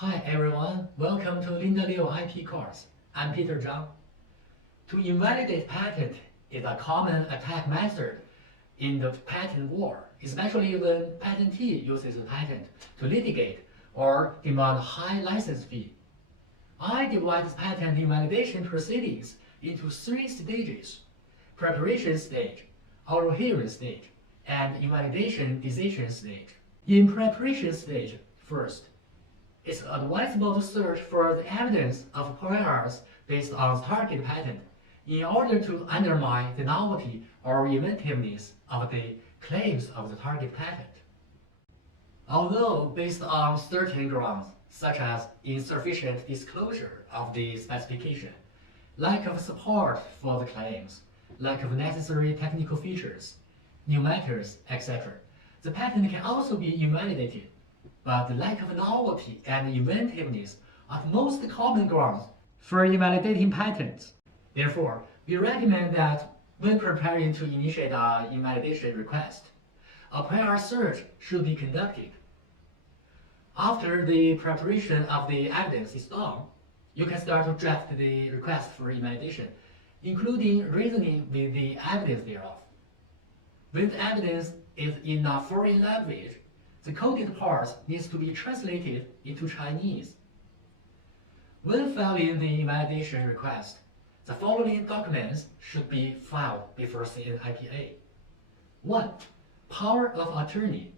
Hi everyone, welcome to Linda Liu IP course. I'm Peter Zhang. To invalidate patent is a common attack method in the patent war, especially when patentee uses a patent to litigate or demand a high license fee. I divide patent invalidation proceedings into 3 stages: preparation stage, oral hearing stage, and invalidation decision stage. In preparation stage, first, it's advisable to search for the evidence of priors based on the target patent in order to undermine the novelty or inventiveness of the claims of the target patent. Although based on certain grounds, such as insufficient disclosure of the specification, lack of support for the claims, lack of necessary technical features, new matters, etc., the patent can also be invalidated. But the lack of novelty and inventiveness are the most common grounds for invalidating patents. Therefore, we recommend that when preparing to initiate an invalidation request, a prior search should be conducted. After the preparation of the evidence is done, you can start to draft the request for invalidation, including reasoning with the evidence thereof. When the evidence is in a foreign language, the coded parts needs to be translated into Chinese. When filing the invalidation request, the following documents should be filed before CNIPA. 1. Power of attorney,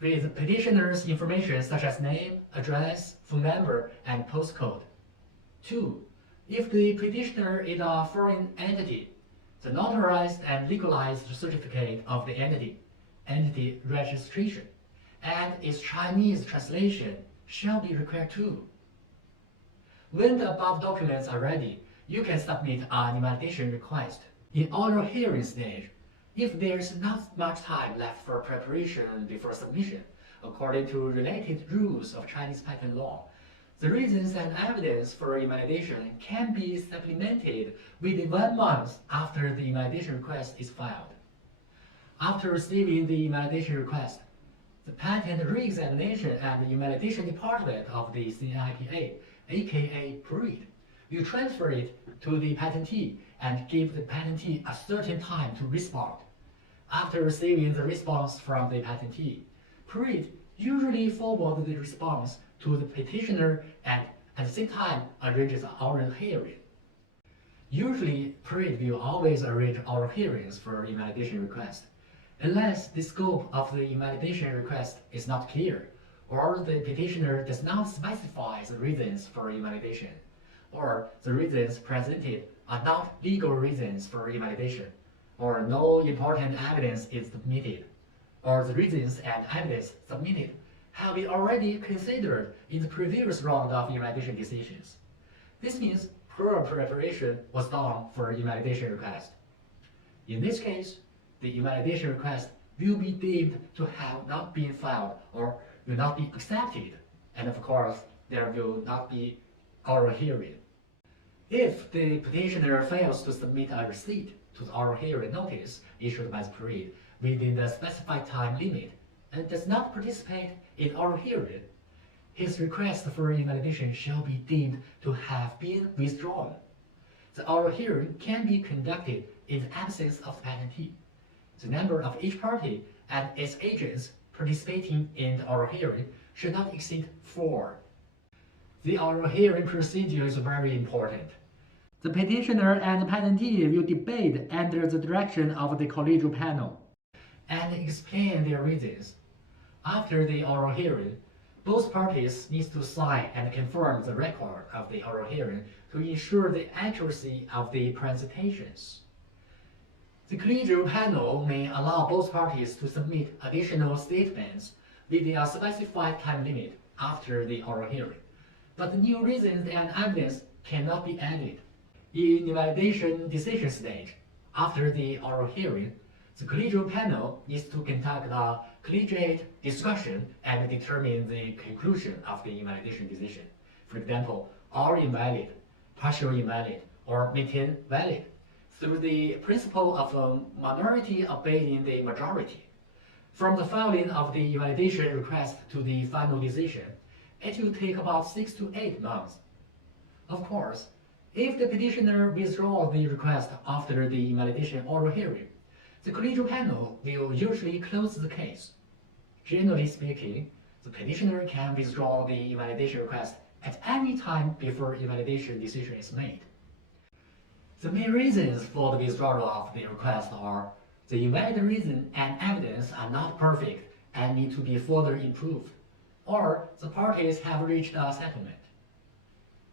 with petitioner's information such as name, address, phone number, and postcode. 2. If the petitioner is a foreign entity, the notarized and legalized certificate of the entity registration, and its Chinese translation shall be required too. When the above documents are ready, you can submit an invalidation request. In oral hearing stage, if there is not much time left for preparation before submission, according to related rules of Chinese patent law, the reasons and evidence for invalidation can be supplemented within 1 month after the invalidation request is filed. After receiving the invalidation request, the Patent Re-examination and Invalidation Department of the CNIPA, aka PRED, will transfer it to the patentee and give the patentee a certain time to respond. After receiving the response from the patentee, PRED usually forwards the response to the petitioner and at the same time arranges an oral hearing. Usually, PRED will always arrange oral hearings for invalidation requests, unless the scope of the invalidation request is not clear, or the petitioner does not specify the reasons for invalidation, or the reasons presented are not legal reasons for invalidation, or no important evidence is submitted, or the reasons and evidence submitted have been already considered in the previous round of invalidation decisions. This means poor preparation was done for invalidation request. In this case, the invalidation request will be deemed to have not been filed or will not be accepted, and of course, there will not be oral hearing. If the petitioner fails to submit a receipt to the oral hearing notice issued by the PRED within the specified time limit and does not participate in oral hearing, his request for invalidation shall be deemed to have been withdrawn. The oral hearing can be conducted in the absence of the patentee. The number of each party and its agents participating in the oral hearing should not exceed 4. The oral hearing procedure is very important. The petitioner and the patentee will debate under the direction of the collegial panel and explain their reasons. After the oral hearing, both parties need to sign and confirm the record of the oral hearing to ensure the accuracy of the presentations. The collegial panel may allow both parties to submit additional statements within a specified time limit after the oral hearing, but the new reasons and evidence cannot be added. In invalidation decision stage, after the oral hearing, the collegial panel needs to conduct a collegiate discussion and determine the conclusion of the invalidation decision. For example, all invalid, partial invalid, or maintain valid, through the principle of a minority obeying the majority. From the filing of the invalidation request to the final decision, it will take about 6 to 8 months. Of course, if the petitioner withdraws the request after the invalidation oral hearing, the collegial panel will usually close the case. Generally speaking, the petitioner can withdraw the invalidation request at any time before invalidation decision is made. The main reasons for the withdrawal of the request are the invalid reason and evidence are not perfect and need to be further improved, or the parties have reached a settlement.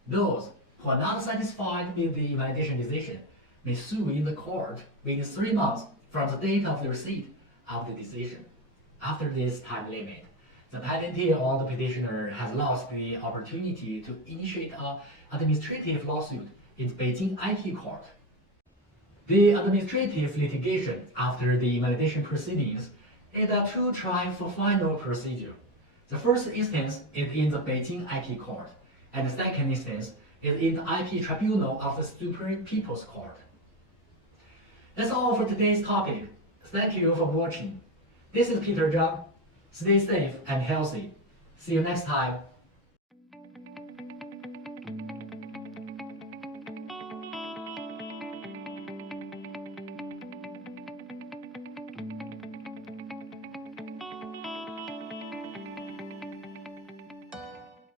Those who are not satisfied with the invalidation decision may sue in the court within 3 months from the date of the receipt of the decision. After this time limit, the patentee or the petitioner has lost the opportunity to initiate an administrative lawsuit in Beijing IP Court. The administrative litigation after the invalidation proceedings is a two-track final procedure. The first instance is in the Beijing IP Court, and the second instance is in the IP Tribunal of the Supreme People's Court. That's all for today's topic. Thank you for watching. This is Peter Zhang. Stay safe and healthy. See you next time.